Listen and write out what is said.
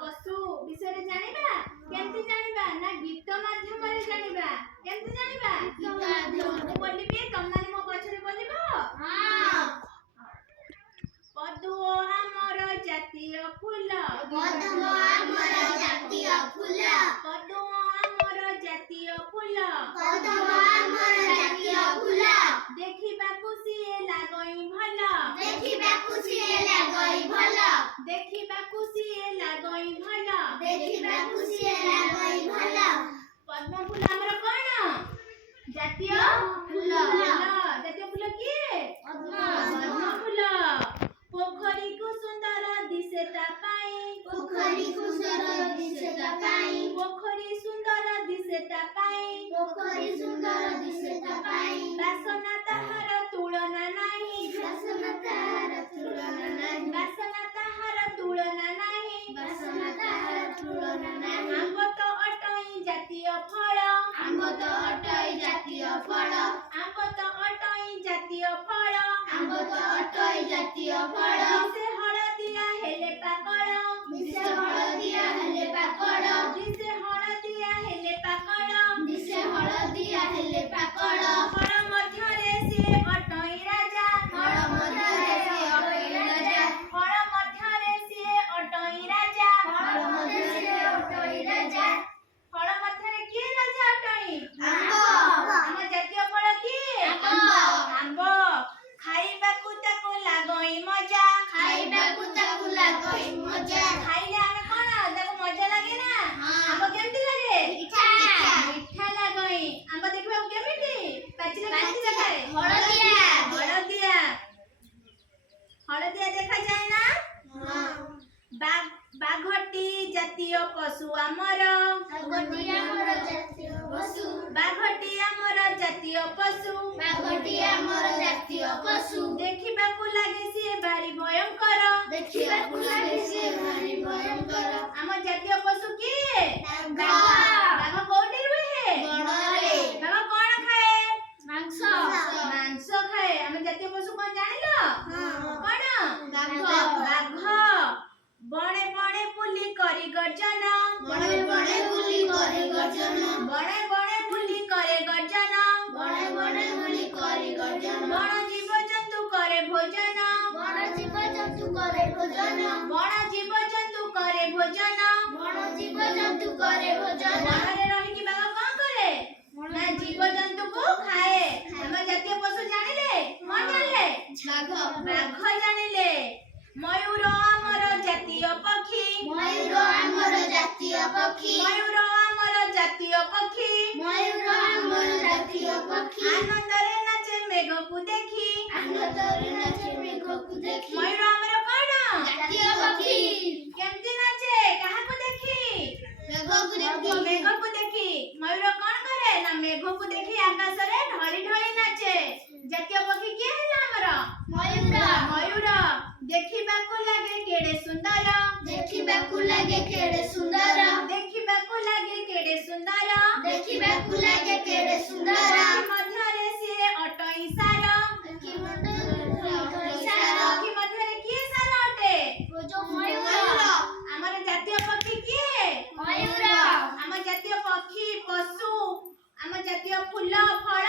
पशु विषय रे जानिबा केमति जानिबा ना गीत माध्यम रे जानिबा केमति जानिबा गीत माध्यम बोलिबे तमने मो पछरे बोलिबो हां पदुओ हमर जातीय फूल पदुओ हमर जातीय फूल पदुओ हमर जातीय फूल पदुओ हमर जातीय फूल देखिबा खुशी लागई भल देखिबा खुशी लागई भल देखिबा खुशी लागई भल देखिबा खुशी लागई भल पद्म फूल हमर कोन जातीय फूल जातीय फूल किए पद्म फूल पोखरी को सुंदर दिसे ता पाई पोखरी को सुंदर दिसे ता पाई पोखरी सुंदर दिसे ता पाई पोखरी सुंदर दिसे ता पाई बासना ताहार तुलना नाही बासना ताहार तुलना नाही बासना ताहार तुलना नाही बासना ताहार तुलना नाही आंब तो अटई जातीय फळ आंब तो अटई जातीय फळ आंब तो अटई जातीय फळ आंब तो अटई जातीय फळ दिसे हळदिया हेले पाकळ दिसे हळदिया हेले पाकळ दिसे हळदिया हेले पाकळ दिसे हळदिया हेले पाकळ फळ मध्यरे से अटई राजा फळ मध्यरे से अटई राजा फळ मध्यरे से अटई राजा फळ मध्यरे से अटई राजा फळ मध्यरे की राजा अटई आंब ଆମ ଜାତୀୟ ଫଳ କି ଆମ୍ବ ଖାଇବାକୁ ତାକୁ ଲାଗଇ ମଜା ଖାଇବାକୁ ତାକୁ ଲାଗଇ ମଜା ଖାଇଲେ ଆମେ କଣ ତାକୁ ମଜା ଲାଗେ ନା ଆମ୍ବ କେମିତି ଲାଗେ ମିଠା ଲାଗଇ ଆମ୍ବ ଦେଖିବାକୁ କେମିତି ପାଚିଲା କେମିତି ଦେଖାଏ ହଳଦିଆ ହଳଦିଆ ହଳଦିଆ ଦେଖାଯାଏ ନା ବାଘଟି ଜାତୀୟ ପଶୁ ଆମର ବାଘଟି ଆମର ଜାତୀୟ ପଶୁ ବାଘଟି ଆମର ଜାତୀୟ ପଶୁ ବାଘଟି ଆମର ଜାତୀୟ ପଶୁ ଦେଖିବାକୁ ଲାଗେ ସିଏ ଭାରି ଭୟଙ୍କର ଦେଖିବାକୁ ଲାଗେ ସିଏ ଭାରି ଭୟଙ୍କର ଆମ ଜାତୀୟ ପଶୁ କିଏ ବାଘ କୋଉଠି ରୁହେ ଗଣରେ ବାଘ କଣ ଖାଏ ମାଂସ ମାଂସ ଖାଏ ଆମ ଜାତୀୟ ପଶୁ କଣ ଜାଣିଲ କଣ ବାଘ ବଣେ ବଣେ ବୁଲି କରି ଗର୍ଜନ ବଣେ ବଣେ ବୁଲି କରି ଗର୍ଜନ ବଣେ ବଣେ ବୁଲି करे गर्जन बणे बणे बुली करे गर्जन बण जीवजंतु करे भोजन बण जीवजंतु करे भोजन बण जीवजंतु करे भोजन बण जीवजंतु करे भोजन बणरे रही कि बाघ कोन करे ना जीवजंतु को खाए हम जातीय पशु जानिले कोन जानिले बाघ जानिले मयूर हमर जातीय पक्षी मयूर हमर जातीय पक्षी मयूर हमर जातीय पक्षी मयूर हमर जातीय पक्षी आनंदरे नाचे मेघ को देखी आनंदरे नाचे मेघ को देखी मयूर हमर कोन जातीय पक्षी केमती नाचे काहा को देखी मेघ को देखी मयूर कोन करे ना मेघ को देखी आकाश रे ढळी ढळी नाचे जातीय पक्षी के हैला हमर मयूर मयूर देखिबाकु लागे केडे सुंदर देखिबाकु लागे केडे सुंदर देखिबाकु लागे केडे सुंदर देखिबाकु लागे केडे सुंदर मध्यरे से अटई सार की मध्यरे की सार अटे जो मयूर हमर जातीय पक्षी किए मयूर हम जातीय पक्षी पशु हम जातीय फूल फल